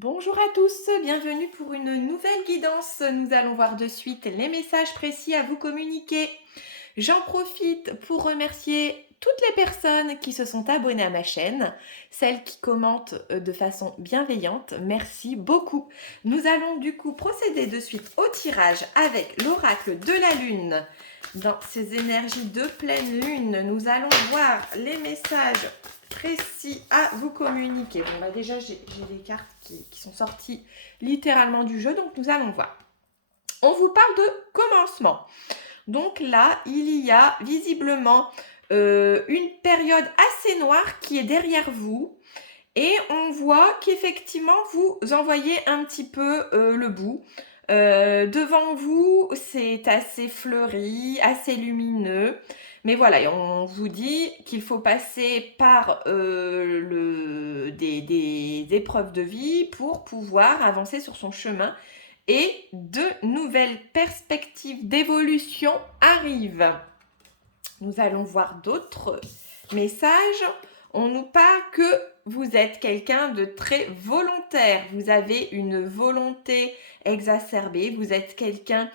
Bonjour à tous, bienvenue pour une nouvelle guidance. Nous allons voir de suite les messages précis à vous communiquer. J'en profite pour remercier toutes les personnes qui se sont abonnées à ma chaîne, celles qui commentent de façon bienveillante. Merci beaucoup. Nous allons du coup procéder de suite au tirage avec l'oracle de la lune. Dans ces énergies de pleine lune, nous allons voir les messages précis à vous communiquer. Bon, bah déjà, j'ai les cartes qui sont sorties littéralement du jeu, donc nous allons voir. On vous parle de commencement. Donc là, il y a visiblement une période assez noire qui est derrière vous. Et on voit qu'effectivement, vous envoyez un petit peu le bout. Devant vous, c'est assez fleuri, assez lumineux. Mais voilà, et on vous dit qu'il faut passer par des épreuves de vie pour pouvoir avancer sur son chemin. Et de nouvelles perspectives d'évolution arrivent. Nous allons voir d'autres messages. On nous parle que vous êtes quelqu'un de très volontaire. Vous avez une volonté exacerbée. Vous êtes quelqu'un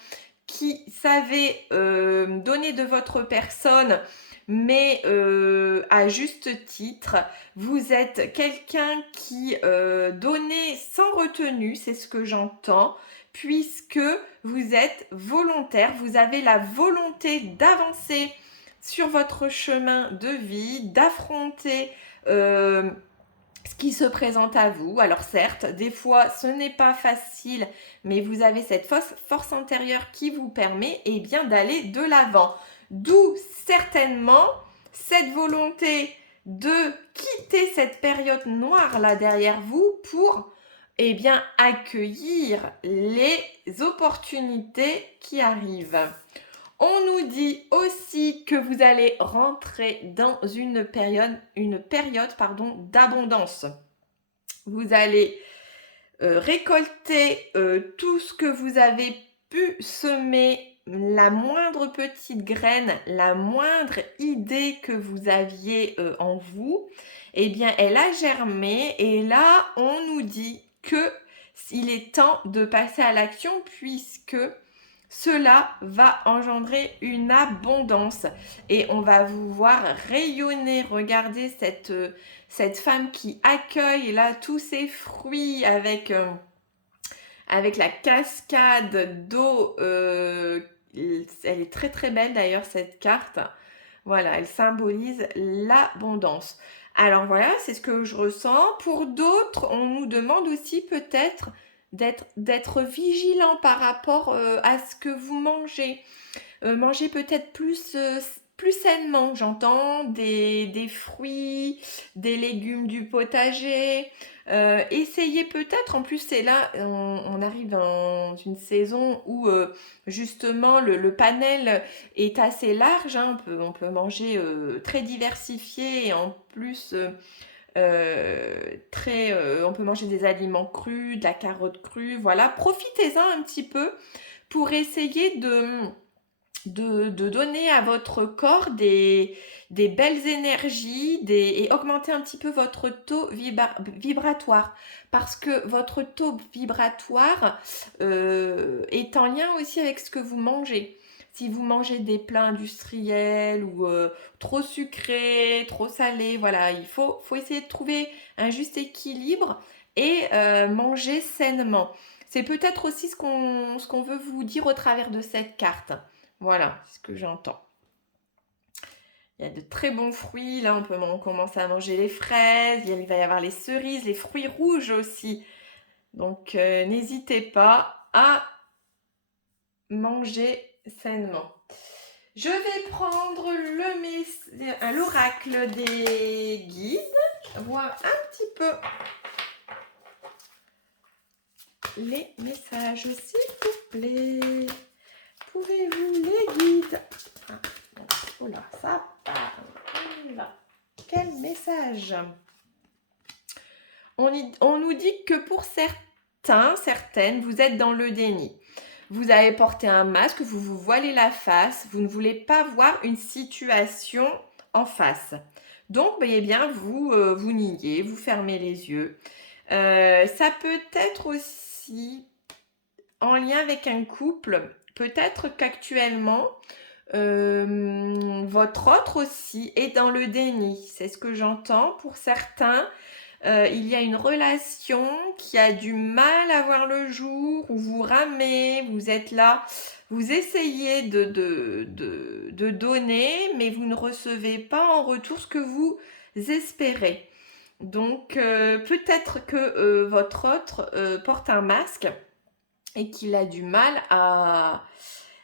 qui savait donner de votre personne, mais à juste titre. Vous êtes quelqu'un qui donnait sans retenue, c'est ce que j'entends, puisque vous êtes volontaire. Vous avez la volonté d'avancer sur votre chemin de vie, d'affronter ce qui se présente à vous. Alors certes, des fois, ce n'est pas facile, mais vous avez cette force intérieure qui vous permet bien d'aller de l'avant. D'où certainement cette volonté de quitter cette période noire là derrière vous pour accueillir les opportunités qui arrivent. On nous dit aussi que vous allez rentrer dans une période d'abondance. Vous allez récolter tout ce que vous avez pu semer, la moindre petite graine, la moindre idée que vous aviez en vous, elle a germé et là, on nous dit que il est temps de passer à l'action puisque cela va engendrer une abondance et on va vous voir rayonner. Regardez cette femme qui accueille là tous ces fruits avec la cascade d'eau. Elle est très très belle d'ailleurs cette carte. Voilà, elle symbolise l'abondance. Alors voilà, c'est ce que je ressens. Pour d'autres, on nous demande aussi peut-être d'être vigilant par rapport à ce que vous mangez. Mangez peut-être plus sainement, j'entends, des fruits, des légumes du potager. Essayez peut-être, en plus c'est là, on arrive dans une saison où justement le panel est assez large, hein. On peut manger très diversifié et en plus on peut manger des aliments crus, de la carotte crue, voilà. Profitez-en un petit peu pour essayer de donner à votre corps des belles énergies et augmenter un petit peu votre taux vibratoire. Parce que votre taux vibratoire est en lien aussi avec ce que vous mangez. Si vous mangez des plats industriels ou trop sucrés, trop salés, voilà, il faut essayer de trouver un juste équilibre et manger sainement. C'est peut-être aussi ce qu'on veut vous dire au travers de cette carte. Voilà, c'est ce que j'entends. Il y a de très bons fruits. Là, on commence à manger les fraises. Il va y avoir les cerises, les fruits rouges aussi. Donc, n'hésitez pas à manger sainement. Je vais prendre l'oracle des guides, voir un petit peu les messages, s'il vous plaît. Pouvez-vous les guides? Oh là, ça part. On y va. Quel message? On nous dit que pour certaines, vous êtes dans le déni. Vous avez porté un masque, vous vous voilez la face, vous ne voulez pas voir une situation en face. Donc, vous niez, vous fermez les yeux. Ça peut être aussi en lien avec un couple. Peut-être qu'actuellement, votre autre aussi est dans le déni. C'est ce que j'entends pour certains. Il y a une relation qui a du mal à voir le jour, où vous ramez, vous êtes là, vous essayez de donner, mais vous ne recevez pas en retour ce que vous espérez. Donc peut-être que votre autre porte un masque et qu'il a du mal à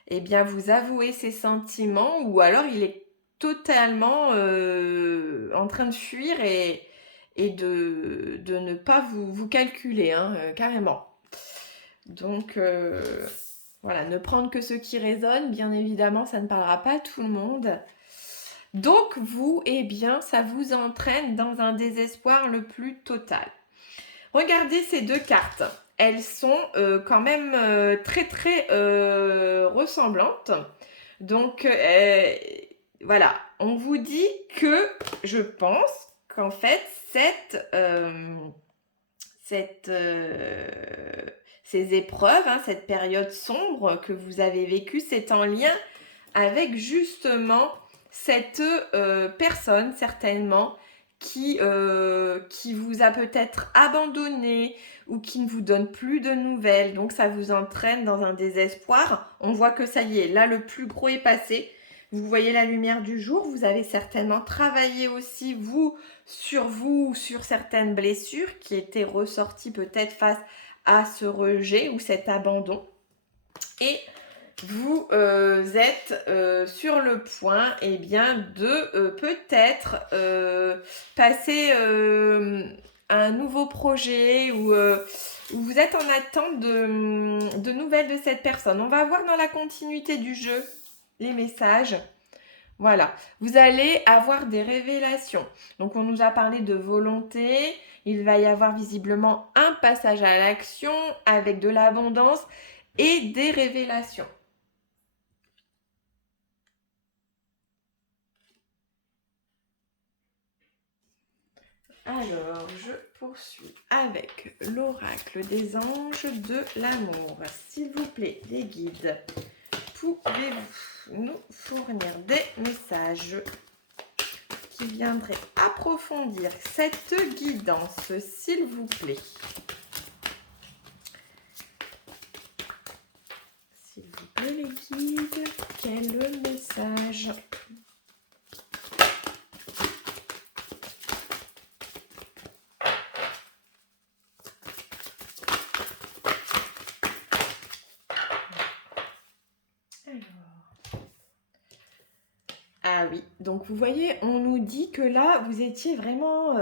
vous avouer ses sentiments, ou alors il est totalement en train de fuir et de ne pas vous calculer, hein, carrément. Donc voilà, ne prendre que ce qui résonne, bien évidemment, ça ne parlera pas à tout le monde. Donc vous, ça vous entraîne dans un désespoir le plus total. Regardez ces deux cartes. Elles sont quand même très très ressemblantes. Donc voilà, on vous dit que je pense qu'en fait ces épreuves, hein, cette période sombre que vous avez vécue, c'est en lien avec justement cette personne certainement qui vous a peut-être abandonné ou qui ne vous donne plus de nouvelles. Donc ça vous entraîne dans un désespoir. On voit que ça y est, là le plus gros est passé. Vous voyez la lumière du jour. Vous avez certainement travaillé aussi, vous, sur certaines blessures qui étaient ressorties peut-être face à ce rejet ou cet abandon. Et vous êtes sur le point de peut-être passer à un nouveau projet ou vous êtes en attente de nouvelles de cette personne. On va voir dans la continuité du jeu les messages. Voilà, vous allez avoir des révélations. Donc on nous a parlé de volonté, il va y avoir visiblement un passage à l'action avec de l'abondance et des révélations. Alors, je poursuis avec l'oracle des anges de l'amour. S'il vous plaît, les guides, pouvez-vous nous fournir des messages qui viendraient approfondir cette guidance, s'il vous plaît? S'il vous plaît, les guides, quel message? Ah oui, donc vous voyez, on nous dit que là, vous étiez vraiment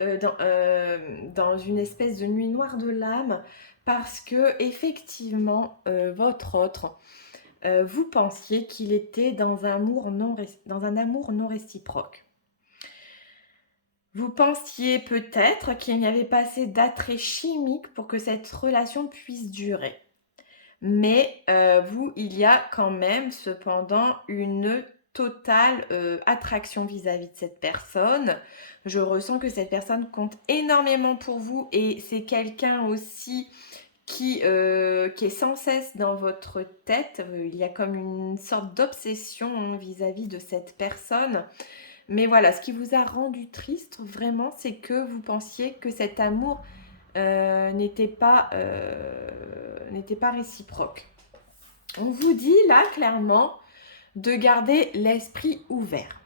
dans une espèce de nuit noire de l'âme parce que effectivement, votre autre, vous pensiez qu'il était dans un amour non réciproque. Vous pensiez peut-être qu'il n'y avait pas assez d'attrait chimique pour que cette relation puisse durer. Mais il y a quand même cependant une totale attraction vis-à-vis de cette personne. Je ressens que cette personne compte énormément pour vous et c'est quelqu'un aussi qui est sans cesse dans votre tête. Il y a comme une sorte d'obsession vis-à-vis de cette personne. Mais voilà, ce qui vous a rendu triste vraiment, c'est que vous pensiez que cet amour n'était pas réciproque. On vous dit là clairement de garder l'esprit ouvert.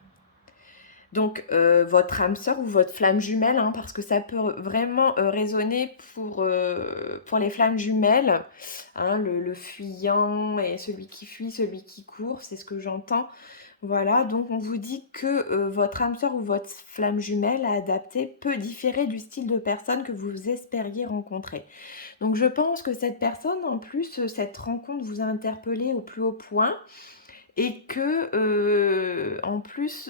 Donc votre âme sœur ou votre flamme jumelle, hein, parce que ça peut vraiment résonner pour les flammes jumelles, hein, le fuyant et celui qui fuit, celui qui court, c'est ce que j'entends. Voilà, donc on vous dit que votre âme sœur ou votre flamme jumelle à adapter peut différer du style de personne que vous espériez rencontrer. Donc je pense que cette personne, en plus, cette rencontre vous a interpellé au plus haut point et que, en plus,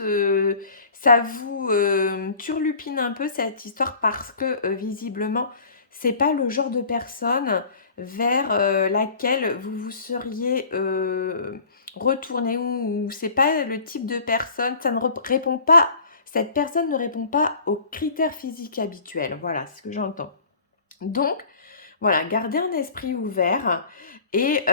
ça vous turlupine un peu cette histoire parce que visiblement, c'est pas le genre de personne vers laquelle vous vous seriez retourné ou c'est pas le type de personne, ça ne répond pas, cette personne ne répond pas aux critères physiques habituels. Voilà, c'est ce que j'entends. Donc, voilà, gardez un esprit ouvert et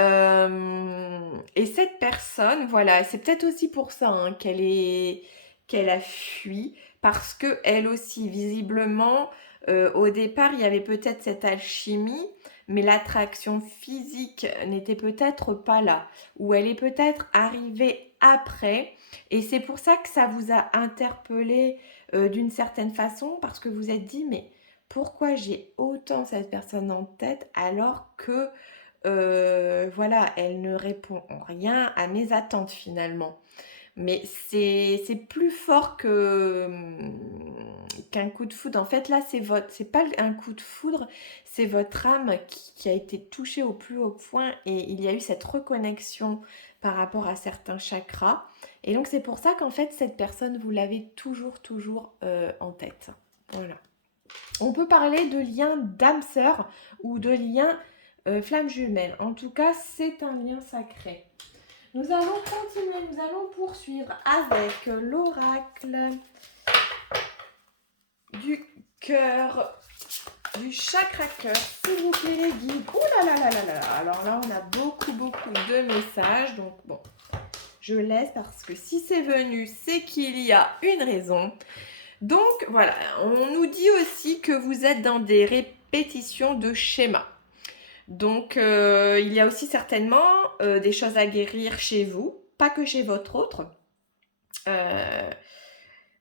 cette personne, voilà, c'est peut-être aussi pour ça hein, qu'elle a fui, parce que elle aussi, visiblement, au départ, il y avait peut-être cette alchimie, mais l'attraction physique n'était peut-être pas là, ou elle est peut-être arrivée après, et c'est pour ça que ça vous a interpellé d'une certaine façon, parce que vous êtes dit, mais pourquoi j'ai autant cette personne en tête alors que voilà, elle ne répond rien à mes attentes finalement. Mais c'est plus fort qu'un coup de foudre. En fait, là, c'est pas un coup de foudre, c'est votre âme qui a été touchée au plus haut point et il y a eu cette reconnexion par rapport à certains chakras. Et donc, c'est pour ça qu'en fait, cette personne, vous l'avez toujours en tête. Voilà. On peut parler de lien d'âme sœur ou de lien flamme jumelle. En tout cas, c'est un lien sacré. Nous allons continuer, nous allons poursuivre avec l'oracle du cœur, du chakra cœur. S'il vous plaît les guides. Ouh là là là là là. Alors là, on a beaucoup de messages. Donc bon, je laisse parce que si c'est venu, c'est qu'il y a une raison. Donc voilà, on nous dit aussi que vous êtes dans des répétitions de schémas. Donc il y a aussi certainement des choses à guérir chez vous, pas que chez votre autre.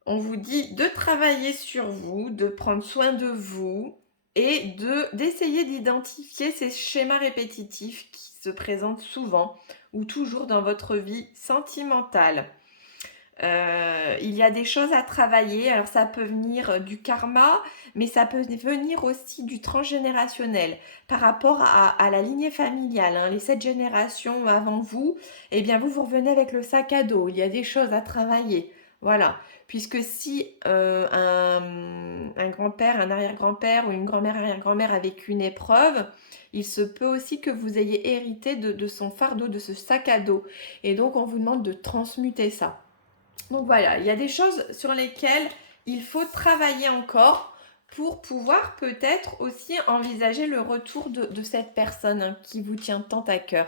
On vous dit de travailler sur vous, de prendre soin de vous et d'essayer d'identifier ces schémas répétitifs qui se présentent souvent ou toujours dans votre vie sentimentale. Il y a des choses à travailler, alors ça peut venir du karma, mais ça peut venir aussi du transgénérationnel par rapport à la lignée familiale. Hein. Les 7 générations avant vous, eh bien vous revenez avec le sac à dos, il y a des choses à travailler. Voilà, puisque si un grand-père, un arrière-grand-père ou une grand-mère, arrière-grand-mère a vécu une épreuve, il se peut aussi que vous ayez hérité de son fardeau, de ce sac à dos. Et donc on vous demande de transmuter ça. Donc voilà, il y a des choses sur lesquelles il faut travailler encore pour pouvoir peut-être aussi envisager le retour de cette personne hein, qui vous tient tant à cœur.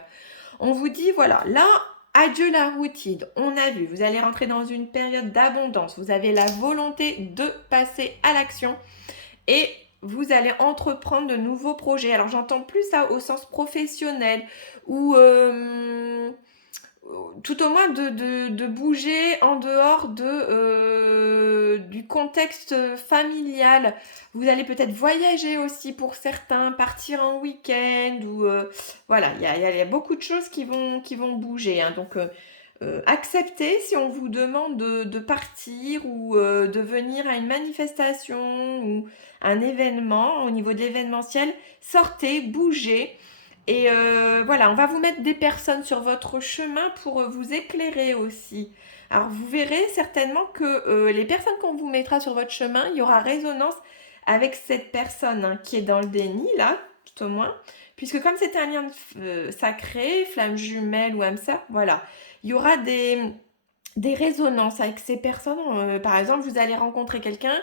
On vous dit, voilà, là, adieu la routine. On a vu, vous allez rentrer dans une période d'abondance. Vous avez la volonté de passer à l'action et vous allez entreprendre de nouveaux projets. Alors j'entends plus ça au sens professionnel ou tout au moins de bouger en dehors du contexte familial. Vous allez peut-être voyager aussi pour certains, partir en week-end ou voilà, il y a beaucoup de choses qui vont bouger. Hein. Donc acceptez si on vous demande de partir ou de venir à une manifestation ou un événement au niveau de l'événementiel, sortez, bougez. Et voilà, on va vous mettre des personnes sur votre chemin pour vous éclairer aussi. Alors vous verrez certainement que les personnes qu'on vous mettra sur votre chemin, il y aura résonance avec cette personne hein, qui est dans le déni, là, tout au moins. Puisque comme c'est un lien sacré, flamme jumelle ou âme sœur, voilà, il y aura des résonances avec ces personnes. Par exemple, vous allez rencontrer quelqu'un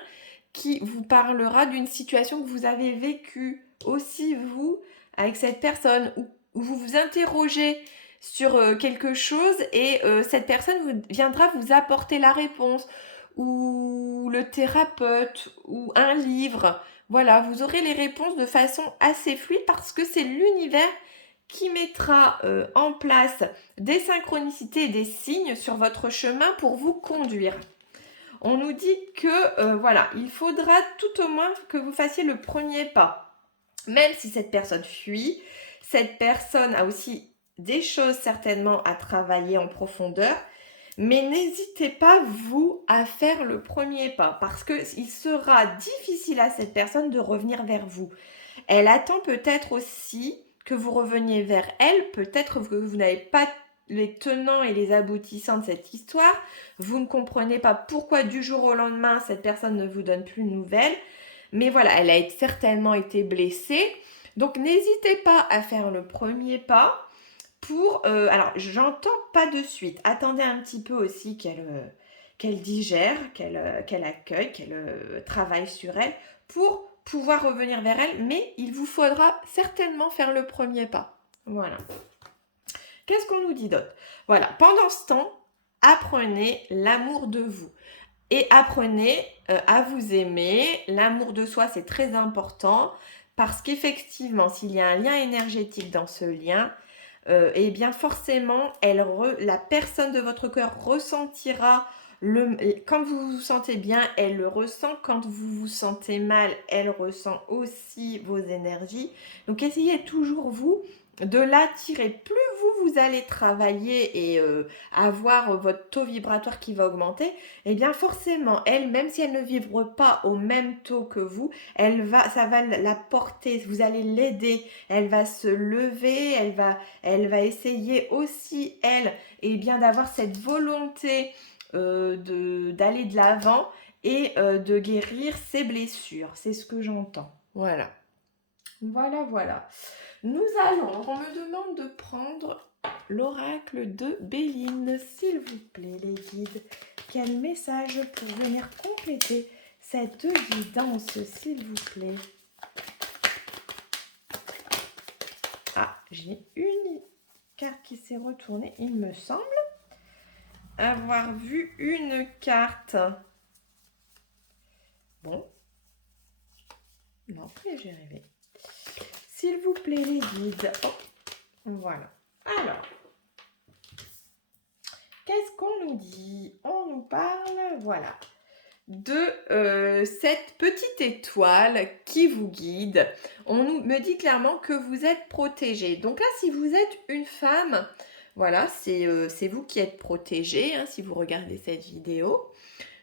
qui vous parlera d'une situation que vous avez vécue aussi, vous, avec cette personne, où vous vous interrogez sur quelque chose et cette personne viendra vous apporter la réponse, ou le thérapeute, ou un livre. Voilà, vous aurez les réponses de façon assez fluide parce que c'est l'univers qui mettra en place des synchronicités et des signes sur votre chemin pour vous conduire. On nous dit que voilà, il faudra tout au moins que vous fassiez le premier pas. Même si cette personne fuit, cette personne a aussi des choses certainement à travailler en profondeur, mais n'hésitez pas, vous, à faire le premier pas parce qu'il sera difficile à cette personne de revenir vers vous. Elle attend peut-être aussi que vous reveniez vers elle, peut-être que vous n'avez pas les tenants et les aboutissants de cette histoire, vous ne comprenez pas pourquoi du jour au lendemain cette personne ne vous donne plus de nouvelles, mais voilà, elle a certainement été blessée, donc n'hésitez pas à faire le premier pas pour... alors, j'entends pas de suite, attendez un petit peu aussi qu'elle digère, qu'elle accueille, qu'elle travaille sur elle pour pouvoir revenir vers elle, mais il vous faudra certainement faire le premier pas. Voilà. Qu'est-ce qu'on nous dit d'autre? Voilà, pendant ce temps, apprenez l'amour de vous. Et apprenez à vous aimer. L'amour de soi, c'est très important parce qu'effectivement, s'il y a un lien énergétique dans ce lien, eh bien forcément, la personne de votre cœur ressentira quand vous vous sentez bien, elle le ressent. Quand vous vous sentez mal, elle ressent aussi vos énergies. Donc essayez toujours vous de l'attirer. Plus vous allez travailler et avoir votre taux vibratoire qui va augmenter, eh bien forcément, elle, même si elle ne vibre pas au même taux que vous, ça va la porter, vous allez l'aider, elle va se lever, elle va essayer aussi, elle, eh bien d'avoir cette volonté d'aller de l'avant et de guérir ses blessures. C'est ce que j'entends. Voilà. Voilà. Nous allons, on me demande de prendre l'oracle de Béline, s'il vous plaît, les guides. Quel message pour venir compléter cette guidance, s'il vous plaît? Ah, j'ai une carte qui s'est retournée, il me semble avoir vu une carte. Bon. Non, après j'ai rêvé. S'il vous plaît, les guides. Oh, voilà. Alors, qu'est-ce qu'on nous dit? On nous parle, voilà, de cette petite étoile qui vous guide. Me dit clairement que vous êtes protégé. Donc là, si vous êtes une femme, voilà, c'est vous qui êtes protégé, hein, si vous regardez cette vidéo.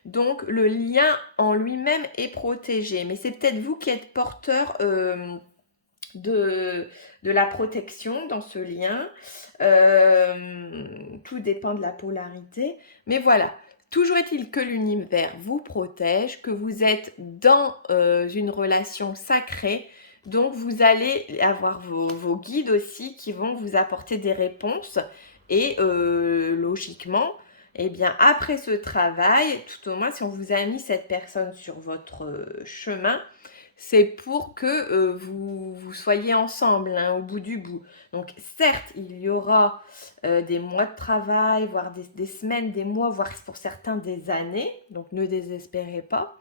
Donc le lien en lui-même est protégé, mais c'est peut-être vous qui êtes porteur de la protection dans ce lien. Tout dépend de la polarité. Mais voilà, toujours est-il que l'univers vous protège, que vous êtes dans une relation sacrée. Donc vous allez avoir vos guides aussi qui vont vous apporter des réponses. Et logiquement, eh bien, après ce travail, tout au moins si on vous a mis cette personne sur votre chemin, c'est pour que vous soyez ensemble, hein, au bout du bout. Donc certes, il y aura des mois de travail, voire des semaines, des mois, voire pour certains des années. Donc ne désespérez pas.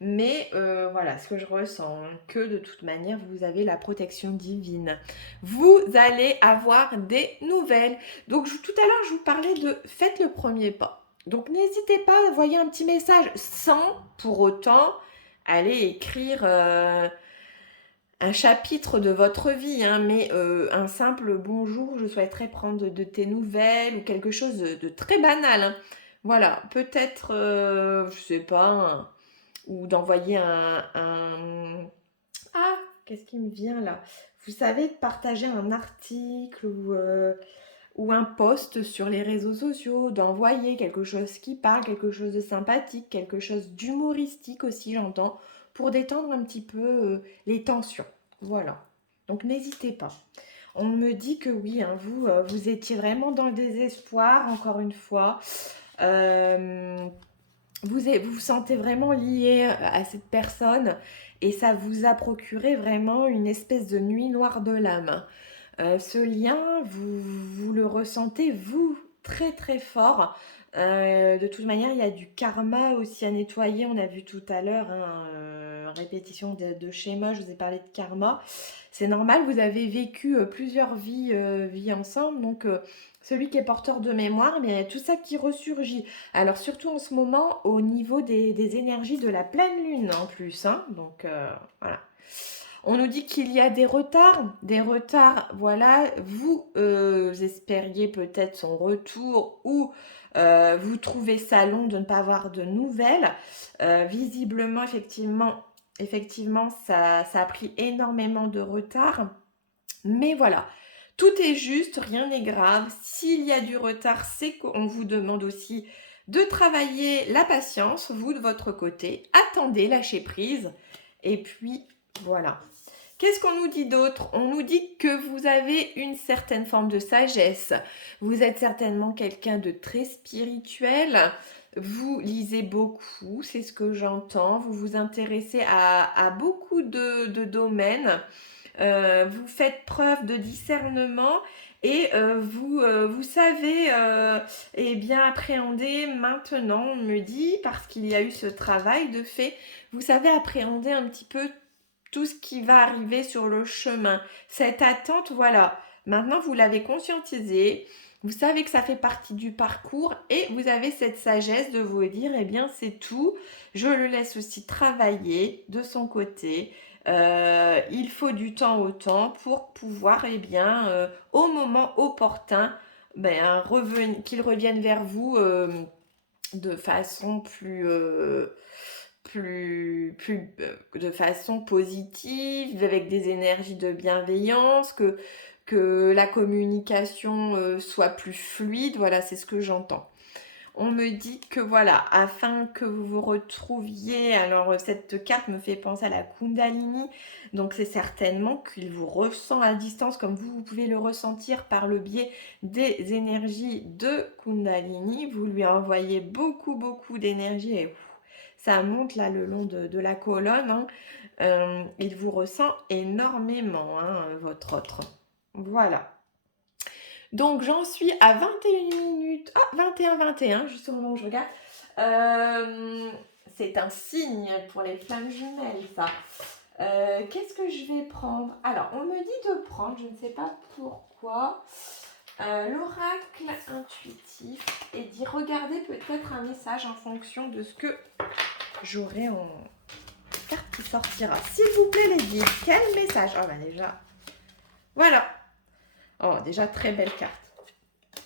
Mais voilà, ce que je ressens, hein, que de toute manière, vous avez la protection divine. Vous allez avoir des nouvelles. Donc tout à l'heure, je vous parlais de faites le premier pas. Donc n'hésitez pas à envoyer un petit message sans pour autant aller écrire un chapitre de votre vie, hein, mais un simple bonjour, je souhaiterais prendre de tes nouvelles ou quelque chose de très banal. Hein. Voilà, peut-être, je sais pas, ou d'envoyer Ah, qu'est-ce qui me vient là? Vous savez, de partager un article ou un post sur les réseaux sociaux, d'envoyer quelque chose qui parle, quelque chose de sympathique, quelque chose d'humoristique aussi, j'entends, pour détendre un petit peu les tensions. Voilà. Donc n'hésitez pas. On me dit que oui, hein, vous étiez vraiment dans le désespoir, encore une fois. Vous sentez vraiment lié à cette personne et ça vous a procuré vraiment une espèce de nuit noire de l'âme. Ce lien, vous le ressentez, vous, très très fort. De toute manière, il y a du karma aussi à nettoyer. On a vu tout à l'heure, hein, répétition de schéma, je vous ai parlé de karma. C'est normal, vous avez vécu plusieurs vies ensemble. Donc, celui qui est porteur de mémoire, mais il y a tout ça qui ressurgit. Alors, surtout en ce moment, au niveau des énergies de la pleine lune en plus. Hein. Donc, voilà. On nous dit qu'il y a des retards, voilà, vous espériez peut-être son retour ou vous trouvez ça long de ne pas avoir de nouvelles. Visiblement, effectivement ça a pris énormément de retard, mais voilà, tout est juste, rien n'est grave. S'il y a du retard, c'est qu'on vous demande aussi de travailler la patience, vous de votre côté, attendez, lâchez prise, et puis voilà. Qu'est-ce qu'on nous dit d'autre? On nous dit que vous avez une certaine forme de sagesse. Vous êtes certainement quelqu'un de très spirituel. Vous lisez beaucoup, c'est ce que j'entends. Vous vous intéressez à beaucoup de domaines. Vous faites preuve de discernement et vous savez eh bien appréhender maintenant, on me dit, parce qu'il y a eu ce travail de fait, vous savez appréhender un petit peu tout ce qui va arriver sur le chemin. Cette attente, voilà. Maintenant, vous l'avez conscientisé. Vous savez que ça fait partie du parcours et vous avez cette sagesse de vous dire, eh bien, c'est tout. Je le laisse aussi travailler de son côté. Il faut du temps au temps pour pouvoir, eh bien, au moment opportun, ben, qu'il revienne vers vous de façon de façon positive, avec des énergies de bienveillance, que la communication soit plus fluide. Voilà, c'est ce que j'entends. On me dit que voilà, afin que vous vous retrouviez, alors cette carte me fait penser à la Kundalini, donc c'est certainement qu'il vous ressent à distance comme vous pouvez le ressentir par le biais des énergies de Kundalini. Vous lui envoyez beaucoup d'énergie et ça monte là le long de la colonne. Hein. Il vous ressent énormément, hein, votre autre. Voilà. Donc j'en suis à 21 minutes. Ah, 21, juste au moment où je regarde. C'est un signe pour les flammes jumelles, ça. Qu'est-ce que je vais prendre? Alors, on me dit de prendre, je ne sais pas pourquoi, l'oracle intuitif et d'y regarder peut-être un message en fonction de ce que j'aurai en carte qui sortira. S'il vous plaît, les guides, quel message? Oh, bah déjà, voilà. Oh, déjà, très belle carte.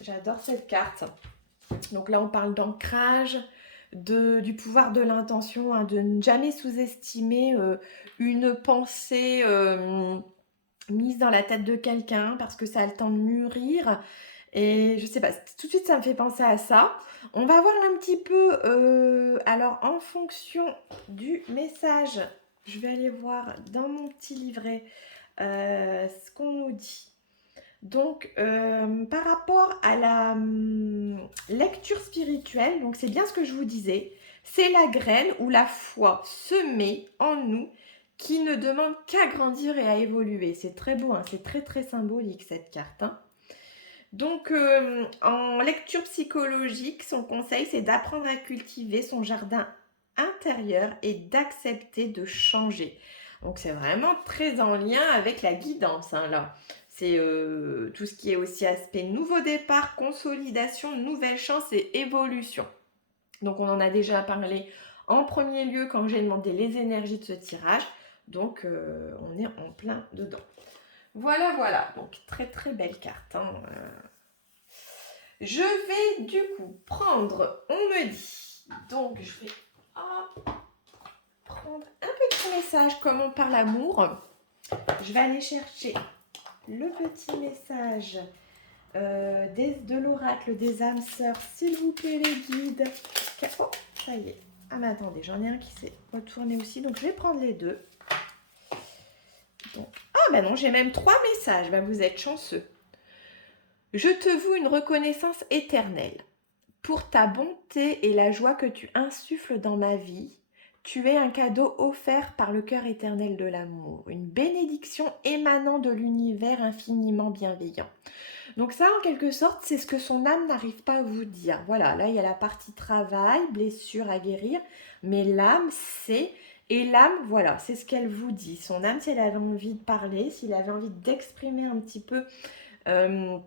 J'adore cette carte. Donc là, on parle d'ancrage, du pouvoir de l'intention, hein, de ne jamais sous-estimer une pensée mise dans la tête de quelqu'un parce que ça a le temps de mûrir. Et je sais pas, tout de suite, ça me fait penser à ça. On va voir un petit peu, alors en fonction du message, je vais aller voir dans mon petit livret ce qu'on nous dit. Donc, par rapport à la lecture spirituelle, donc c'est bien ce que je vous disais, c'est la graine ou la foi semée en nous qui ne demande qu'à grandir et à évoluer. C'est très beau, hein, c'est très symbolique cette carte. Hein. Donc, en lecture psychologique, son conseil, c'est d'apprendre à cultiver son jardin intérieur et d'accepter de changer. Donc, c'est vraiment très en lien avec la guidance, hein, là. C'est tout ce qui est aussi aspect nouveau départ, consolidation, nouvelle chance et évolution. Donc, on en a déjà parlé en premier lieu quand j'ai demandé les énergies de ce tirage. Donc, on est en plein dedans. Voilà. Donc, très belle carte. Hein. Je vais du coup prendre, on me dit, donc je vais prendre un petit message comme on parle amour. Je vais aller chercher le petit message de l'oracle des âmes sœurs, s'il vous plaît les guides. Oh, ça y est. Ah mais attendez, j'en ai un qui s'est retourné aussi, donc je vais prendre les deux. Donc, ah ben non, j'ai même 3 messages, ben vous êtes chanceux. Je te voue une reconnaissance éternelle pour ta bonté et la joie que tu insuffles dans ma vie. Tu es un cadeau offert par le cœur éternel de l'amour, une bénédiction émanant de l'univers infiniment bienveillant. Donc ça, en quelque sorte, c'est ce que son âme n'arrive pas à vous dire. Voilà, là, il y a la partie travail, blessure à guérir, mais l'âme, c'est... Et l'âme, voilà, c'est ce qu'elle vous dit. Son âme, si elle avait envie de parler, s'il avait envie d'exprimer un petit peu ce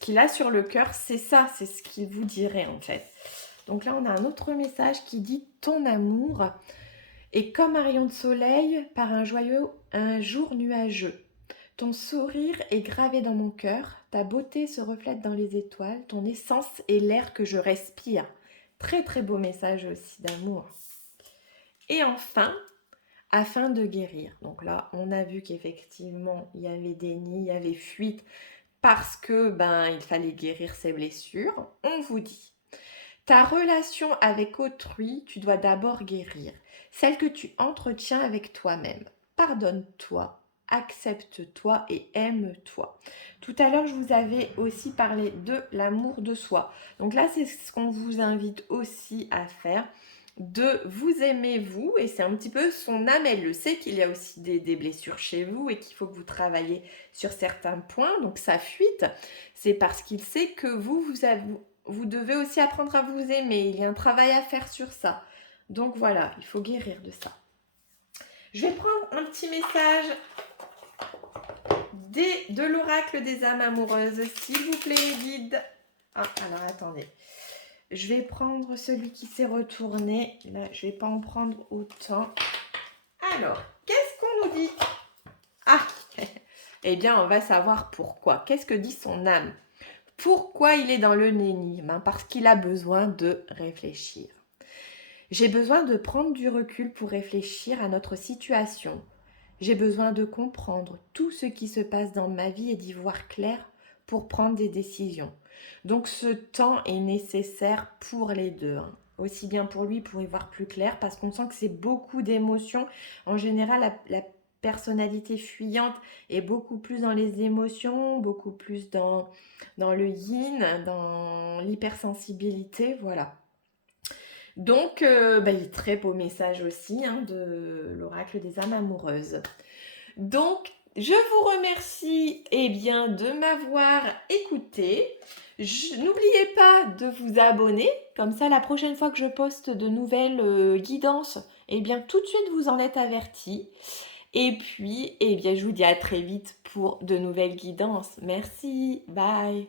qu'il a sur le cœur, c'est ça, c'est ce qu'il vous dirait en fait. Donc là, on a un autre message qui dit « Ton amour est comme un rayon de soleil par un jour nuageux. Ton sourire est gravé dans mon cœur, ta beauté se reflète dans les étoiles, ton essence est l'air que je respire. » Très beau message aussi d'amour. Et enfin, afin de guérir. Donc là, on a vu qu'effectivement, il y avait déni, il y avait fuite, parce que il fallait guérir ses blessures. On vous dit, ta relation avec autrui, tu dois d'abord guérir. Celle que tu entretiens avec toi-même. Pardonne-toi, accepte-toi et aime-toi. Tout à l'heure, je vous avais aussi parlé de l'amour de soi. Donc là, c'est ce qu'on vous invite aussi à faire, de vous aimer vous, et c'est un petit peu son âme, elle le sait qu'il y a aussi des blessures chez vous et qu'il faut que vous travaillez sur certains points. Donc sa fuite, c'est parce qu'il sait que vous devez aussi apprendre à vous aimer. Il y a un travail à faire sur ça. Donc voilà, il faut guérir de ça. Je vais prendre un petit message de l'oracle des âmes amoureuses, s'il vous plaît, guide. Ah, alors attendez. Je vais prendre celui qui s'est retourné. Là, je ne vais pas en prendre autant. Alors, qu'est-ce qu'on nous dit? Ah, eh bien, on va savoir pourquoi. Qu'est-ce que dit son âme? Pourquoi il est dans le déni? Parce qu'il a besoin de réfléchir. J'ai besoin de prendre du recul pour réfléchir à notre situation. J'ai besoin de comprendre tout ce qui se passe dans ma vie et d'y voir clair pour prendre des décisions. Donc ce temps est nécessaire pour les deux, hein. Aussi bien pour lui pour y voir plus clair, parce qu'on sent que c'est beaucoup d'émotions. En général, la personnalité fuyante est beaucoup plus dans les émotions, beaucoup plus dans le yin, dans l'hypersensibilité, voilà. Donc, très beau message aussi, hein, de l'oracle des âmes amoureuses. Donc, je vous remercie de m'avoir écouté. N'oubliez pas de vous abonner, comme ça la prochaine fois que je poste de nouvelles guidances, tout de suite vous en êtes avertis. Et puis, je vous dis à très vite pour de nouvelles guidances. Merci, bye.